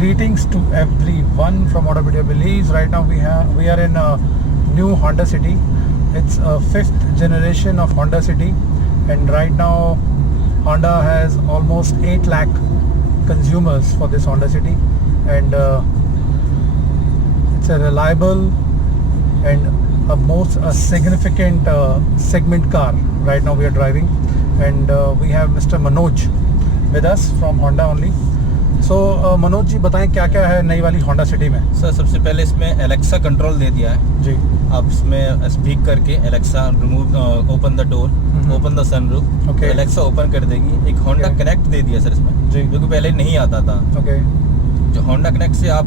Greetings to everyone from Autopedia Belize. Right now we are in a new Honda City. It's a 5th generation of Honda City, and right now Honda has almost 8 lakh consumers for this Honda City, and it's a reliable and a significant segment car. Right now we are driving, and we have Mr. Manoj with us from Honda only. So Manoj ji बताएं क्या क्या है नई वाली Honda city में। Sir सबसे पहले इसमें एलेक्सा कंट्रोल दे दिया है जी। आप इसमें स्पीक करके Alexa remove open the door, open the sunroof, okay. Alexa open कर देगी। एक होंडा कनेक्ट दे दिया सर इसमें जी, जो कि पहले नहीं आता था। ओके। जो होंडा कनेक्ट से आप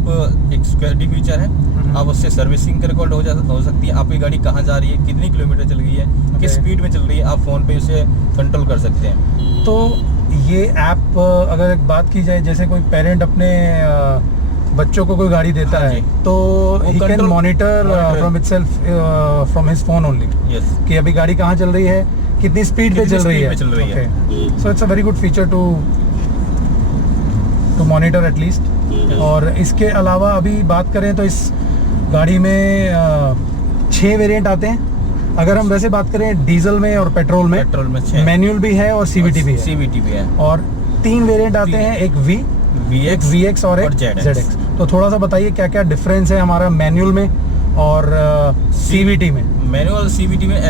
एक सिक्योरिटी फीचर है, आप उससे सर्विसिंग का रिकॉर्ड हो सकती है। आपकी गाड़ी कहाँ जा रही है, कितनी किलोमीटर चल गई है, किस स्पीड में चल रही है, आप फ़ोन पे उसे कंट्रोल कर सकते हैं। तो ये ऐप अगर एक बात की जाए, जैसे कोई पेरेंट अपने बच्चों को कोई गाड़ी देता है तो he can monitor from itself from his phone only कि अभी गाड़ी कहाँ चल रही है, कितनी स्पीड पे चल रही है। So it's a very good feature to monitor at least. और इसके अलावा अभी बात करें तो इस गाड़ी में 6 वेरिएंट आते हैं। अगर हम वैसे बात करें डीजल में और पेट्रोल में मैनुअल भी है और सीवीटी भी है। और 3 वेरिएंट आते हैं, एक VX और एक ZX। तो थोड़ा सा बताइए क्या क्या डिफरेंस है हमारा मैनुअल में और सीवीटी में। मैनुअल सीवीटी में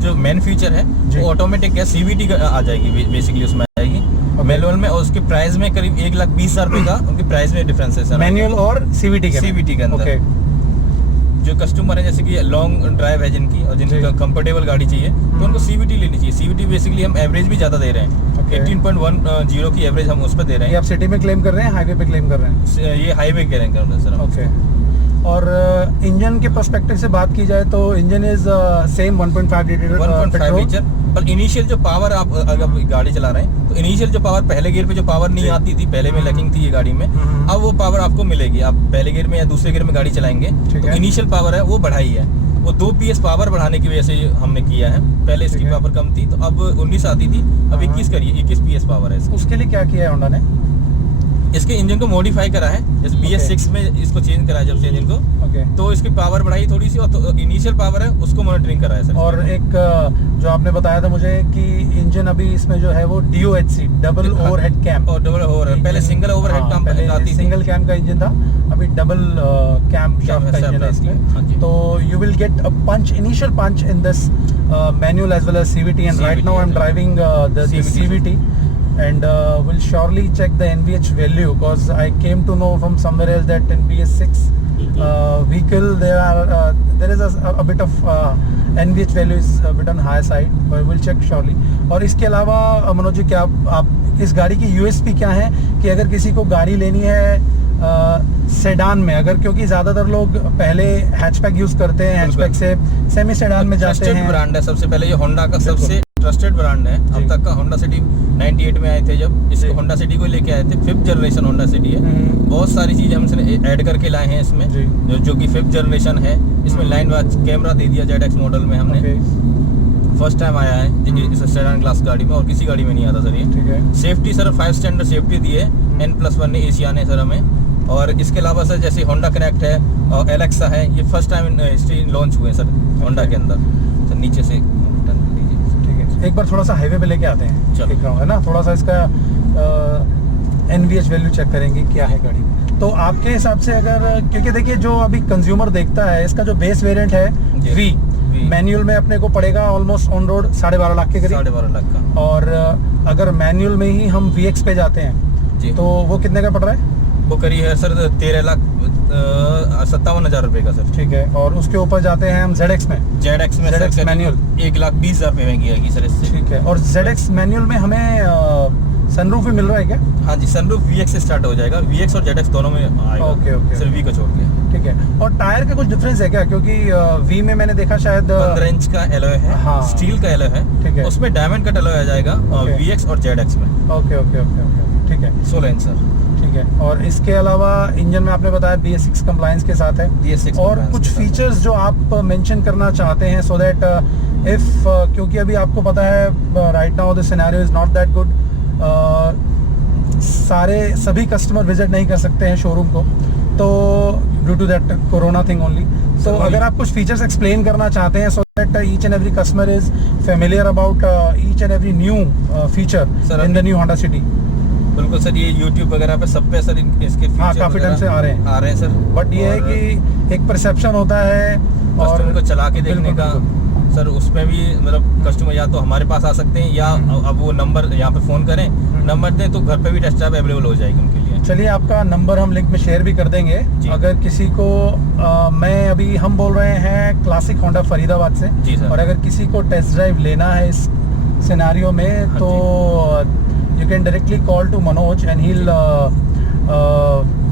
जो मेन फीचर है वो ऑटोमेटिक है, सीवीटी आ जाएगी बेसिकली उसमें आएगी मैनुअल में। और उसके प्राइस में करीब 1,20,000 रुपए का उनके प्राइस में डिफरेंस है मैनुअल और सीवीटी के अंदर। जो कस्टमर है जैसे कि लॉन्ग ड्राइव है जिनकी और जिनको कंफर्टेबल गाड़ी चाहिए तो उनको सीवीटी लेनी चाहिए। सीवीटी बेसिकली हम एवरेज भी ज्यादा दे रहे हैं, 18.10 की एवरेज हम उस पर दे रहे हैं। ये आप सिटी में क्लेम कर रहे हैं, हाईवे पे क्लेम कर रहे हैं? ये हाईवे कर रहे हैं सर। ओके। और इंजन के पर्सपेक्टिव से बात की जाए तो इंजन इज सेम 1.5 लीटर, पर इनिशियल जो पावर आप अगर गाड़ी चला रहे हैं तो इनिशियल जो पावर पहले गियर पे जो पावर नहीं आती थी, पहले में लैकिंग थी ये गाड़ी में, अब वो पावर आपको मिलेगी। आप पहले गियर में या दूसरे गियर में गाड़ी चलाएंगे तो इनिशियल पावर है वो बढ़ाई है। वो 2 PS पावर बढ़ाने की वजह से हमने किया है। पहले इसकी पावर कम थी तो अब 19 आती थी, अब 21 करिए, 21 PS पावर है। उसके लिए क्या किया है होंडा ने? इसके इंजन को मॉडिफाई करा है, जैसे BS6 में इसको चेंज करा है जब से इंजन को, तो इसकी पावर बढ़ाई थोड़ी सी, और तो इनिशियल पावर है उसको मॉनिटरिंग करा है सर। और एक जो आपने बताया था मुझे कि इंजन अभी इसमें जो है वो DOHC डबल ओवरहेड कैम, और डबल ओवरहेड, पहले सिंगल ओवरहेड कैम आती थी, सिंगल कैम का इंजन था, अभी डबल कैम का इंजन है इसमें। तो you will get a punch, initial punch in this manual as well as CVT, and right now I am driving the CVT. And we'll surely check the NVH value, because I came to know from somewhere else that in BS6 vehicle there is a bit of NVH value is a bit on high side, but we'll check surely. और इसके अलावा मनोज जी क्या आप इस गाड़ी की USP क्या है कि अगर किसी को गाड़ी लेनी है सेडान में, अगर क्योंकि ज़्यादातर लोग पहले हैचबैक यूज़ करते हैं, हैचबैक से सेमी सेडान में जाते हैं। ब्रांड है सबसे पहले, ये होंडा का सबसे ट्रस्टेड ब्रांड है अब तक का। होंडा सिटी 98 में आए थे जब इस होंडा सिटी को लेके आए थे, 5th जनरेशन होंडा सिटी है। बहुत सारी चीज़ हम ऐड करके लाए हैं इसमें, जो कि 5th जनरेशन है। इसमें लाइन वाच कैमरा दे दिया ZX मॉडल में हमने, फर्स्ट टाइम आया है इस सेडान क्लास गाड़ी में, और किसी गाड़ी में नहीं आता सर ये। सेफ्टी सर 5 स्टैंडर्ड सेफ्टी दी है, N+1 ने एशिया ने सर हमें। और इसके अलावा सर जैसे होंडा कनेक्ट है और एलेक्सा है, ये first time in history launch हुए सर होंडा के अंदर। सर नीचे से टर्न कर लीजिए, ठीक है। एक बार थोड़ा सा हाईवे पे लेके आते हैं, चलो है ना, थोड़ा सा इसका NVH वैल्यू चेक करेंगे क्या है गाड़ी में। तो आपके हिसाब से अगर, क्योंकि देखिए जो अभी कंज्यूमर देखता है, इसका जो बेस वेरिएंट है V मैनुअल में अपने को पड़ेगा ऑलमोस्ट ऑन रोड 12.5 लाख के करीब, 12.5 लाख का। और अगर मैनुअल में ही हम VX पे जाते हैं तो वो कितने का पड़ रहा है? वो करी है सर 13,57,000 रुपए का सर, ठीक है। और उसके ऊपर जाते हैं हम ZX में मैनुअल 1,20,000 रुपए में गिरेगी सर इससे, ठीक है। और ZX मैनुअल में हमें सनरूफ भी मिल रहा है क्या? हाँ जी, सनरूफ VX से स्टार्ट हो जाएगा, VX और ZX दोनों में आएगा। ओके सिर्फ V को छोड़ के, ठीक है। और टायर का कुछ डिफरेंस है क्या? क्योंकि V में मैंने देखा शायद 15 इंच का एलॉय है, स्टील का एलॉय है, ठीक है। उसमें डायमंड कट एलॉय आ जाएगा VX और ZX में। ओके, ठीक है। 16 इंच सर, ठीक है। और इसके अलावा इंजन में आपने बताया BS6 कंप्लायंस के साथ है, BS6 और कुछ फीचर्स जो आप मेंशन करना चाहते हैं, सो दैट इफ, क्योंकि अभी आपको पता है right now the scenario is not that good, सभी कस्टमर विजिट नहीं कर सकते हैं शोरूम को, तो due to that corona thing only. तो अगर आप कुछ फीचर्स एक्सप्लेन करना चाहते हैं, so that each and every customer is familiar about each and every new feature in the new Honda City. बिल्कुल सर, ये YouTube वगैरह पे सब पे सर इसके फीचर हाँ, काफी टाइम से आ रहे हैं सर। बट ये है कि एक परसेप्शन होता है और उनको चला के देखने का सर, उसमें भी मतलब कस्टमर या तो हमारे पास आ सकते हैं, या अब वो नंबर यहाँ पे फ़ोन करें, नंबर दें तो घर पे भी टेस्ट ड्राइव अवेलेबल हो जाएगी उनके लिए। चलिए, आपका नंबर हम लिंक में शेयर भी कर देंगे। अगर किसी को हम बोल रहे हैं क्लासिक होंडा फरीदाबाद से जी सर, और अगर किसी को टेस्ट ड्राइव लेना है इस सिनेरियो में, तो you can directly call to Manoj and he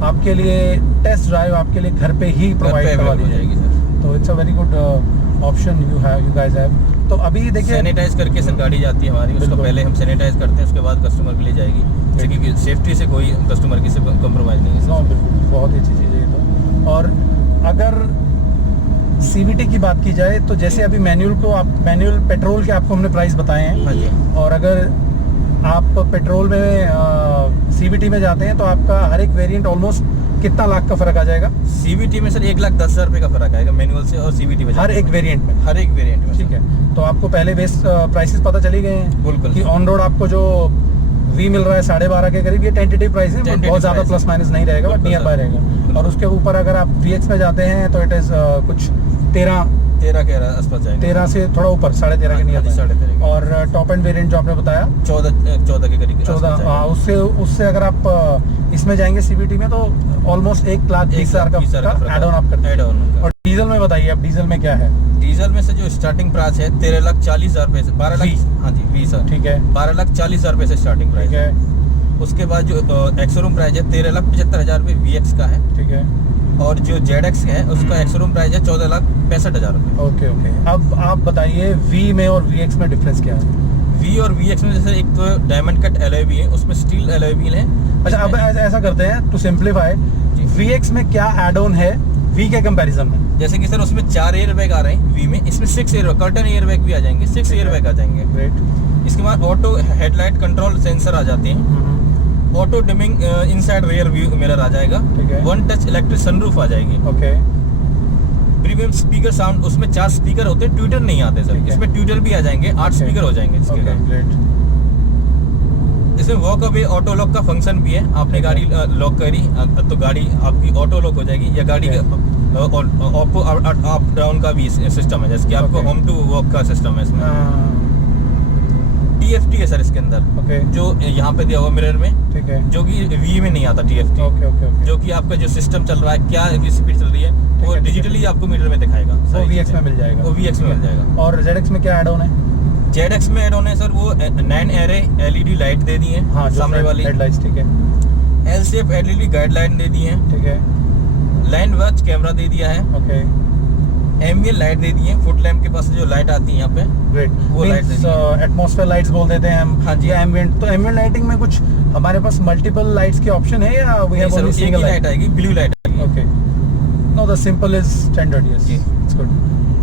आपके लिए टेस्ट ड्राइव आपके लिए घर पे ही प्रोवाइड करवा दी जाएगी सर। तो it's a very good option you guys have. तो अभी देखिए, सैनिटाइज करके सर गाड़ी जाती है हमारी, उसको पहले हम सैनिटाइज करते हैं, उसके बाद कस्टमर के लिए जाएगी, क्योंकि सेफ्टी से कोई कस्टमर की से कॉम्प्रोमाइज़ नहीं है। बिल्कुल, बहुत ही अच्छी चीज़ है ये तो। और अगर CVT की बात की जाए तो जैसे अभी मैनुअल पेट्रोल के आपको हमने प्राइस बताए हैं। हाँ जी। और अगर आप पेट्रोल में CVT में जाते हैं तो आपका हर एक वेरिएंट ऑलमोस्ट कितना लाख का फर्क आ जाएगा? CVT में सर 1,10,000 रुपये का फर्क आएगा मैनुअल से और CVT में, हर एक वेरिएंट में। हर एक वेरिएंट में। ठीक है, तो आपको पहले बेस प्राइसेस पता चली गए हैं। बिल्कुल कि ऑन रोड आपको जो V मिल रहा है 12.5 के करीब, ये टेंटेटिव प्राइस है, बहुत ज़्यादा प्लस माइनस नहीं रहेगा, बट नियर बाय रहेगा। और उसके ऊपर अगर आप VX में जाते हैं तो इट इज़ कुछ 13 के आसपास जाएगा, 13 से थोड़ा ऊपर, 13.5 के नियर बाय। 13.5। और टॉप एंड वेरिएंट जो आपने बताया 14 के करीब, 14, हाँ, उससे अगर आप इसमें जाएंगे CVT में तो ऑलमोस्ट 1,20,000 का एड ऑन आप करते हैं। और डीजल में बताइए, अब डीजल में क्या है? डीजल में से जो स्टार्टिंग प्राइस है 13,40,000 रुपये से 12 लाख। हाँ जी, 20 सर, ठीक है, 12,40,000 रुपये से स्टार्टिंग प्राइस ठीक है। उसके बाद जो एक्सरूम प्राइस है 13,75,000 रुपये VX का है, ठीक है। और जो ZX है उसका एक्सरूम प्राइस है 14,65,000 रुपये। Okay okay. अब आप बताइए V में और VX में डिफरेंस क्या है? V और VX में जैसे एक तो डायमंड कट एलॉय व्हील है, उसमें स्टील एलॉय व्हील है। अच्छा, अब ऐसा करते हैं टू सिंप्लीफाई, VX में क्या एड ऑन है V के कंपैरिजन में? जैसे कि सर उसमें 4 एयर बैग आ रहे हैं V में, इसमें 6 एयर कर्टन एयर बैग भी आ जाएंगे, 6 एयर बैग आ जाएंगे। ग्रेट। इसके बाद ऑटो हेडलाइट कंट्रोल सेंसर आ जाते हैं, auto dimming inside rear view mirror आ जाएगा, वन टच इलेक्ट्रिक सनरूफ आ जाएगी। ओके। प्रीमियम स्पीकर साउंड, उसमें 4 स्पीकर होते हैं, ट्विटर नहीं आते सर, इसमें ट्विटर भी आ जाएंगे, 8 स्पीकर हो जाएंगे इसके ग्रेट। इसमें वॉक अवे ऑटो लॉक का फंक्शन भी है, आपने गाड़ी लॉक करी तो गाड़ी आपकी ऑटो लॉक हो जाएगी, या गाड़ी अप डाउन का भी सिस्टम है, जैसे कि आपको होम टू वॉक का सिस्टम है इसमें। TFT है सर इसके अंदर, जो यहाँ पे दिया हुआ मिरर में, ठीक है, जो कि V में नहीं आता TFT। ओके। जो कि आपका जो सिस्टम चल रहा है, क्या स्पीड चल रही है, वो डिजिटली आपको मीटर में दिखाएगा, वो VX में मिल जाएगा। वो VX में मिल जाएगा। और ZX में क्या एड ऑन है? ZX में एड ऑन है सर वो 9 एरे LED लाइट दे दी है, हाँ, सामने वाली हेडलाइट्स, ठीक है। L शेप LED गाइडलाइन दे दी है, ठीक है। लाइन वॉच कैमरा दे दिया है, ओके। एम्बिएंट लाइट दे दी है, फुट लैम्प के पास जो लाइट आती है यहाँ पे, ग्रेट। वो लाइट एटमॉस्फेयर लाइट्स बोल देते हैं हम। हाँ जी। एम्बिएंट, तो एम्बिएंट लाइटिंग में कुछ हमारे पास मल्टीपल लाइट्स के ऑप्शन है या we have only single light आएगी, ब्लू लाइट आएगी। Okay. No, the simple is standard, yes, it's good.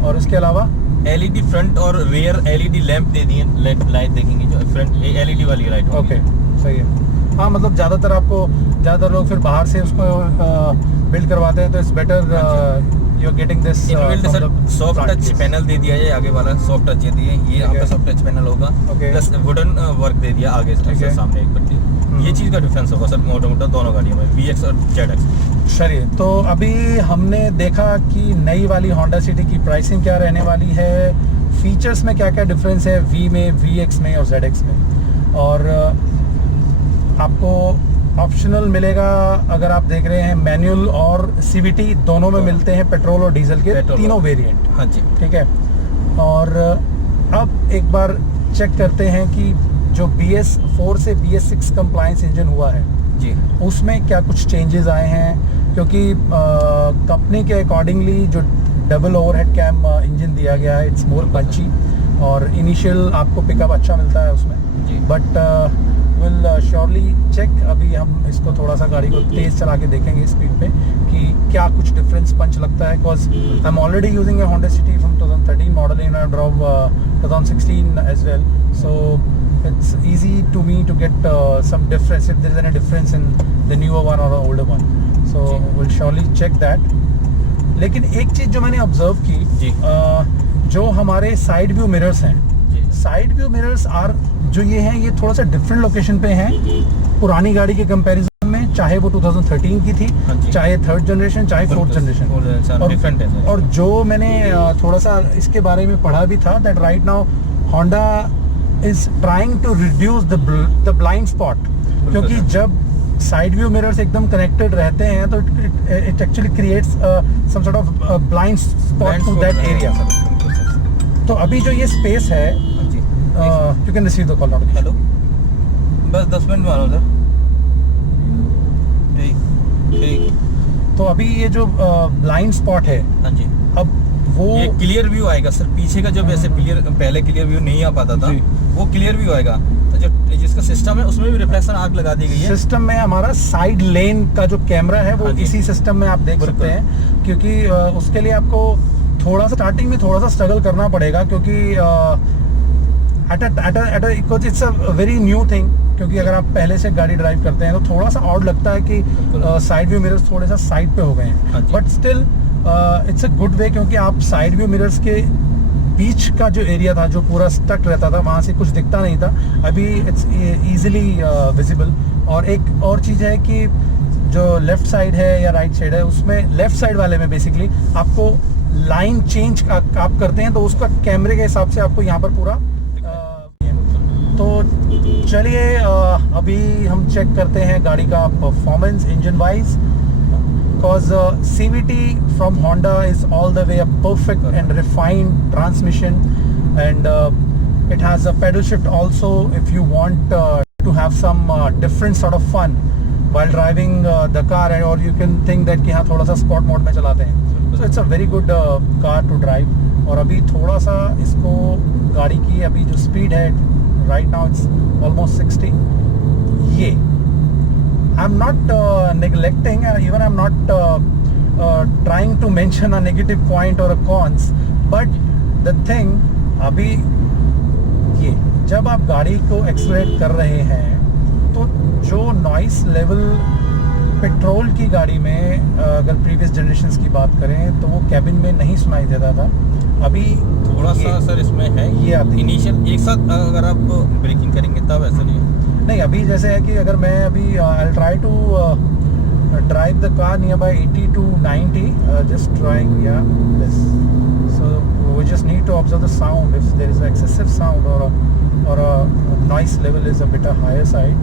और उसके अलावा LED फ्रंट और रियर LED लैंप दे दी है, लाइट देखेंगे जो फ्रंट LED वाली लाइट। ओके, सही है। हाँ, मतलब ज़्यादातर लोग फिर बाहर से उसको बिल्ड करवाते हैं, तो it's better you are getting this. Sir soft touch panel दे दिया है, आगे वाला सॉफ्ट टच दिए, ये आपका सॉफ्ट टच पैनल होगा, प्लस वुडन वर्क दे दिया आगे से सामने एक पट्टी। ये चीज़ का डिफरेंस होगा सर मोटा दोनों गाड़ियों में, VX और ZX। चलिए, तो अभी हमने देखा कि नई वाली होंडा सिटी की प्राइसिंग क्या रहने वाली है, फीचर्स में क्या क्या डिफरेंस है V में, VX में और ZX में, और आपको ऑप्शनल मिलेगा अगर आप देख रहे हैं मैनुअल और CVT दोनों में मिलते हैं, पेट्रोल और डीजल के तीनों वेरिएंट। हाँ जी, ठीक है। और अब एक बार चेक करते हैं कि जो BS4 से BS6 कंप्लायंस इंजन हुआ है जी, उसमें क्या कुछ चेंजेस आए हैं, क्योंकि कंपनी के अकॉर्डिंगली जो डबल ओवरहेड कैम इंजन दिया गया है, इट्स मोर पंची और इनिशियल आपको पिकअप अच्छा मिलता है उसमें, बट विल श्योरली चेक। अभी हम इसको थोड़ा सा गाड़ी को तेज़ चला के देखेंगे स्पीड पे कि क्या कुछ डिफरेंस पंच लगता है, because I am already using a Honda City from 2013 model in I drove 2016 as well, so it's easy to me to get some difference if there is any difference in the newer one or the older one. So we'll surely check that. लेकिन एक चीज़ जो मैंने observe की, जो हमारे side view mirrors हैं, side view mirrors are जो ये हैं, ये थोड़ा सा डिफरेंट लोकेशन पे हैं पुरानी गाड़ी के कंपैरिजन में, चाहे वो 2013 की थी, चाहे थर्ड जनरेशन, चाहे फोर्थ जनरेशन। और जो मैंने थोड़ा सा इसके बारे में पढ़ा भी था, that right now Honda is trying to reduce the blind spot, क्योंकि जब साइड व्यू मिरर्स एकदम कनेक्टेड रहते हैं तो it actually creates some sort of blind spot to that area. तो अभी जो ये स्पेस है, you can receive the call. Hello, बस 10 मिनट में आ रहा हूँ सर। ठीक। तो अभी ये जो ब्लाइंड स्पॉट है, हाँ जी, अब वो ये क्लियर व्यू आएगा सर। पीछे का जो वैसे पहले क्लियर व्यू नहीं आ पाता था, वो क्लियर व्यू आएगा। तो जो जिसका सिस्टम है उसमें भी रिफ्लेक्शन आग लगा दी गई है। सिस्टम में हमारा साइड लेन का जो कैमरा है वो इसी सिस्टम में आप देख सकते हैं, क्योंकि उसके लिए आपको थोड़ा सा स्टार्टिंग में थोड़ा सा स्ट्रगल करना पड़ेगा, क्योंकि it's a very new thing. क्योंकि अगर आप पहले से गाड़ी ड्राइव करते हैं तो थोड़ा सा ऑड लगता है कि साइड व्यू मिरर्स थोड़े सा साइड पे हो गए हैं, but still it's a good way, क्योंकि आप साइड व्यू मिरर्स के बीच का जो एरिया था जो पूरा स्टक रहता था, वहाँ से कुछ दिखता नहीं था, अभी इट्स इजीली विजिबल। और एक और चीज़ है कि जो लेफ़्ट साइड है या राइट साइड है, उसमें लेफ़्ट साइड वाले में बेसिकली आपको लाइन चेंज आप करते हैं तो उसका कैमरे के हिसाब से आपको यहाँ पर पूरा तो चलिए अभी हम चेक करते हैं गाड़ी का performance engine wise, because CVT from Honda is all the way a perfect and refined transmission, and it has a pedal shift also if you want to have some different sort of fun while driving the car, or you can think that कि हाँ थोड़ा सा sport mode में चलाते हैं, so it's a very good car to drive। और अभी थोड़ा सा इसको गाड़ी की अभी जो स्पीड है right now it's almost 60। ये I'm not neglecting, even I'm not trying to mention a negative point or a cons, but the thing अभी ये जब आप गाड़ी को एक्सेलरेट कर रहे हैं तो जो नॉइस लेवल पेट्रोल की गाड़ी में अगर प्रीवियस जनरेशंस की बात करें तो वो कैबिन में नहीं सुनाई देता था, अभी थोड़ा सा सर इसमें है ये आती इनिशियल एक साथ अगर आप ब्रेकिंग करेंगे तब ऐसा नहीं, अभी जैसे है कि अगर मैं अभी I try to drive the car nearby 80 to 90, just trying, yeah, this, so we just need to observe the sound if there is excessive sound or a noise level is a bit a higher side,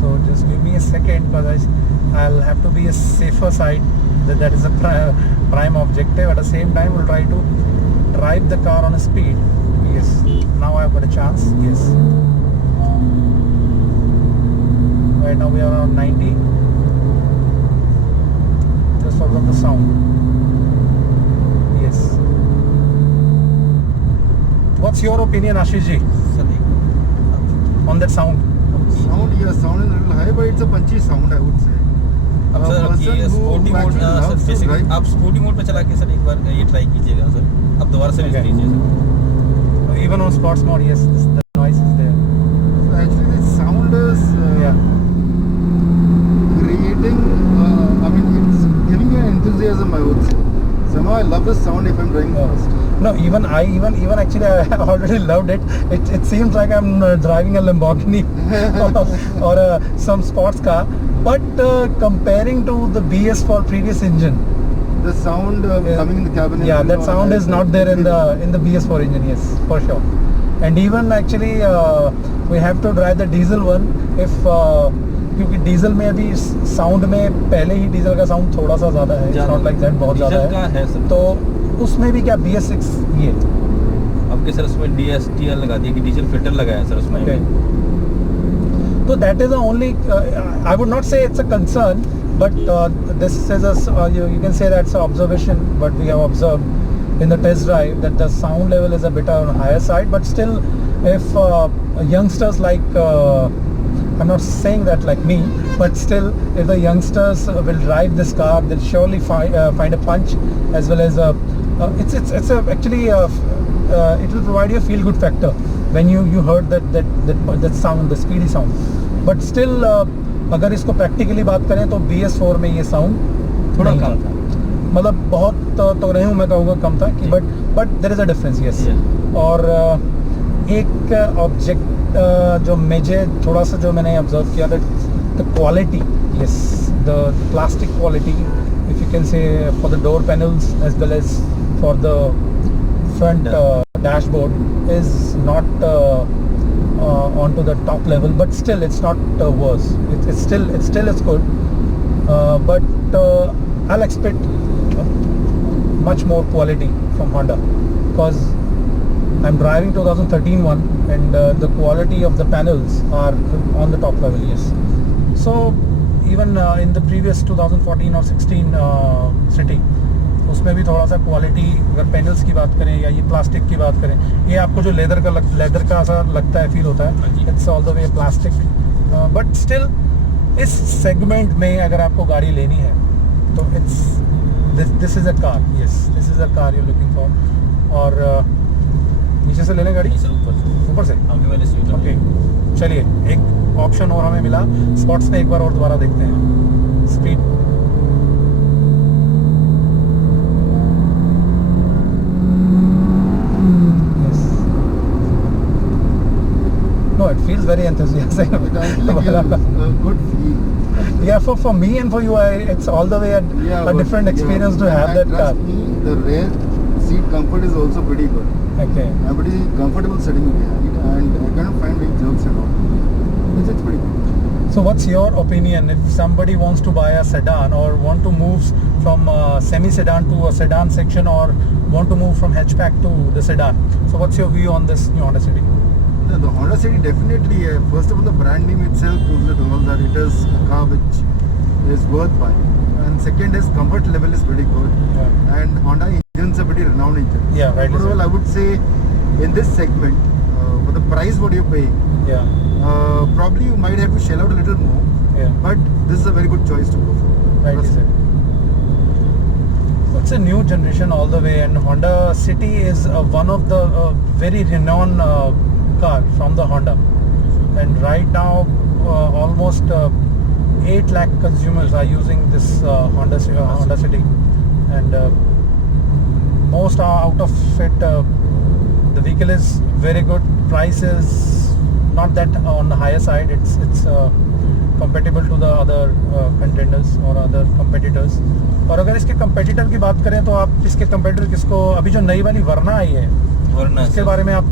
so just give me a second because I'll have to be a safer side, that is a prime objective. At the same time we'll try to drive the car on a speed. Yes, now I've got a chance. Yes, right now we are around 90. Just observe the sound. Yes, what's your opinion, Ashish ji, on that sound? Sound, yeah, sound is a little high, but it's a punchy sound, I would say. अब sir ये sporty mode sir basically आप sporty mode पे चला के sir एक बार ये try कीजिएगा sir, अब दोबारा से रीच कीजिए sir. Even on sports mode, yes, the noise is there. So actually the sound is creating, I mean it's giving you enthusiasm, I would say. Somehow I love the sound if I'm driving fast. No, even actually I already loved it. It seems like I'm driving a Lamborghini or some sports car. But comparing to the BS4 previous engine, the sound coming in the cabin. Yeah, that sound is not there in the BS4 engine. Yes, for sure. And even actually we have to drive the diesel one if क्योंकि diesel में अभी sound में पहले ही diesel का sound थोड़ा सा ज़्यादा है, इट्स नॉट लाइक दैट बहुत ज़्यादा है तो उसमें भी क्या BS6 ये आपके सर उसमें DSTL लगा दिया कि डीजल फिल्टर लगाया सर उसमें तो that is only I would not say it's a concern but this is you can say that's an observation but we have observed in the test drive that the sound level is a bit on higher side, but still if youngsters like I'm not saying that like me, but still if the youngsters will drive this car they'll surely find a punch as well as it's actually it will provide you a feel good factor when you heard that sound, the speedy sound. But still अगर इसको practically बात करें तो BS4 में ये sound थोड़ा कम था, मतलब बहुत तो नहीं हूँ मैं कहूँगा कम था कि but there is a difference yes. और एक ऑब्जेक्ट जो मुझे थोड़ा सा जो मैंने ऑब्जर्व किया the quality, yes the plastic quality if you can say for the door panels as well as for the front dashboard is not onto the top level, but still it's not worse. It's still it's good, but I'll expect much more quality from Honda because I'm driving 2013 one and the quality of the panels are on the top level. Yes, so even in the previous 2014 or 16 City, उसमें भी थोड़ा सा quality, अगर panels की बात करें या ये प्लास्टिक की बात करें, ये आपको जो लेदर का ऐसा लगता है, फील होता है, it's all the way plastic, but still इस सेगमेंट में अगर आपको गाड़ी लेनी है तो it's this is a car, yes this is a car you looking for. और नीचे से ले लें गाड़ी, ऊपर से ओके। चलिए एक ऑप्शन और हमें मिला, स्पॉट्स में एक बार और दोबारा देखते हैं speed. No, it feels very enthusiastic. It actually gives a good feel. Yeah, for me and for you, it's all the way a different experience to have that car. Trust me, the rear seat comfort is also pretty good. Okay. I'm pretty comfortable sitting behind it, and I cannot find any jerks at all. It's pretty good. So, what's your opinion if somebody wants to buy a sedan or want to move from semi-sedan to a sedan section or want to move from hatchback to the sedan? So, what's your view on this new Honda City? The Honda City definitely, first of all, the brand name itself proves it all that it is a car which is worth buying. And second is comfort level is pretty good. Yeah. And Honda engines are pretty renowned engine. Yeah, right. Overall, I would say in this segment, for the price what you're paying, Yeah. probably you might have to shell out a little more. Yeah. But this is a very good choice to go for. Right, is it? It's a new generation all the way, and Honda City is one of the very renowned car from the Honda, and right now almost 8 lakh consumers are using this Honda City, and most out of it the vehicle is very good. Price is not that on the higher side. It's compatible to the other contenders or other competitors. और अगर इसके competitor की बात करें तो आप इसके competitor किसको, अभी जो नई वाली वरना आई है इसके बारे में आप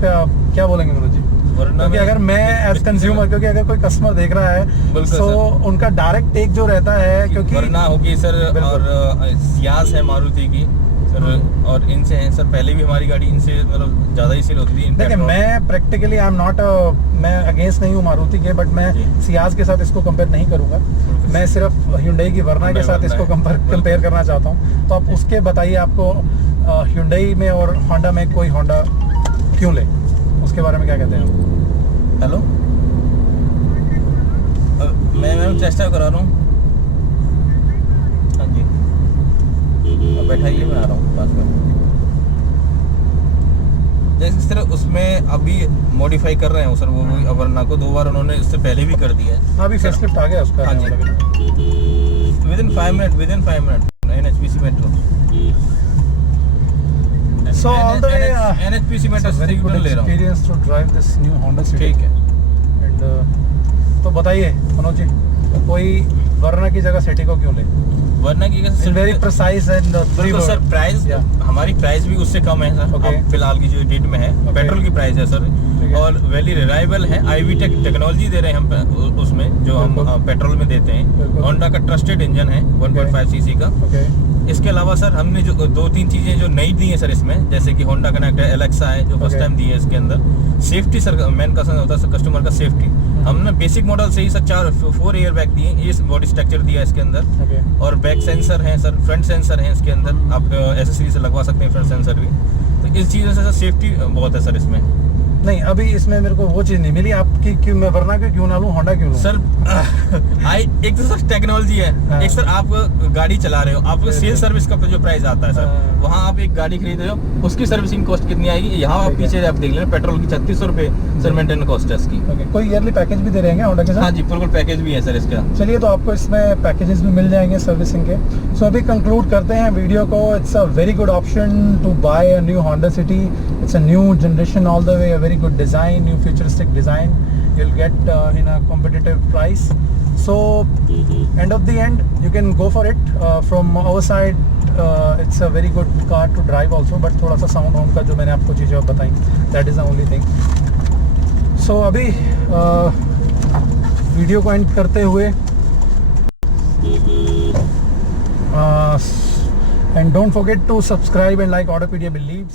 क्या बोलेंगे मनोज जी? क्योंकि अगर मैं एज कंज्यूमर, क्योंकि अगर कोई कस्टमर देख रहा है तो उनका डायरेक्ट टेक जो रहता है, क्योंकि वरना होगी सर और सियाज है मारुति की सर, और इनसे हैं सर, पहले भी हमारी गाड़ी इनसे मतलब ज़्यादा ही सेल होती थी। देखिए मैं प्रैक्टिकली आई एम नॉट, मैं अगेंस्ट नहीं हूँ मारुति के, बट मैं सियाज के साथ इसको कंपेयर नहीं करूँगा। मैं सिर्फ Hyundai की वरना के साथ इसको कंपेयर करना चाहता हूँ। तो आप उसके बताइए, आपको Hyundai में और होंडा में कोई होंडा क्यों ले, उसके बारे में क्या कहते हैं आप? हेलो, मैं मैम टेस्ट करा रहा हूँ। हाँ जी, अब बैठाइए, मैं आ रहा हूँ पास में। जैसे इस तरह उसमें अभी मॉडिफाई कर रहे हैं सर, वो अवरना को 2 बार उन्होंने इससे पहले भी कर दिया है। हाँ, अभी फेसलिफ्ट आ गया उसका। हाँ जी, within 5 minute NHPC metro. So all the way NHPC metro से very good experience to drive this new Honda City. ठीक है। And तो बताइए मनोज जी, कोई वरना की जगह सिटी को क्यों ले? वरना की जगह वेरी प्रिसाइज एंड बिल्कुल सर, प्राइस हमारी प्राइस भी उससे कम है सर। Okay. फिलहाल की जो डेट में है पेट्रोल की प्राइस है सर, और वेरी रिलायबल है। IV टेक्नोलॉजी दे रहे हैं हम उसमें, जो हम पेट्रोल में देते हैं। होंडा का ट्रस्टेड इंजन है 1.5 सीसी का। इसके अलावा सर हमने जो 2-3 चीजें जो नई दी हैं सर इसमें, जैसे कि होंडा कनेक्ट है, एलेक्सा है जो फर्स्ट टाइम दी है इसके अंदर। सेफ्टी सर मेन कंसर्न होता है कस्टमर का सेफ्टी। हमने बेसिक मॉडल से ही सर 4 एयर बैग दिए, ये बॉडी स्ट्रक्चर दिया है इसके अंदर, और बैक सेंसर है सर, फ्रंट सेंसर है इसके अंदर। आप एसेसरी से लगवा सकते हैं फ्रंट सेंसर भी। तो इस चीज़ों से सर सेफ्टी बहुत है सर इसमें। नहीं अभी इसमें मेरे को वो चीज़ नहीं मिली आपकी, क्यों मैं वरना क्यों ना लूँ, होंडा क्यों लूँ सर एक तो सर टेक्नोलॉजी है, हाँ। एक सर आप गाड़ी चला रहे हो, आप सेल सर्विस का जो प्राइस आता है हाँ। सर, वहाँ आप एक गाड़ी खरीद रहे हो उसकी सर्विसिंग कॉस्ट कितनी आएगी, यहाँ आप पीछे आप देख लेना पेट्रोल की 3600 रुपये सर मेंटेनेंस कॉस्ट है इसकी। ओके, कोई ईयरली पैकेज भी दे रहे हैं होंडा के साथ? हाँ जी, बिल्कुल पैकेज भी है सर इसका। चलिए तो आपको इसमें पैकेजेस भी मिल जाएंगे सर्विसिंग के। सो अभी कंक्लूड करते हैं वीडियो को। It's a very good option to buy a new Honda City. It's a new generation all the way, a very good design, new futuristic design you'll get in a competitive price. So end of the end you can go for it. From our side it's a very good car to drive also, but थोड़ा सा sound home का जो मैंने आपको चीज़ें बताई, that is the only thing. So अभी video को एंड करते हुए and don't forget to subscribe and like Autopedia Believes.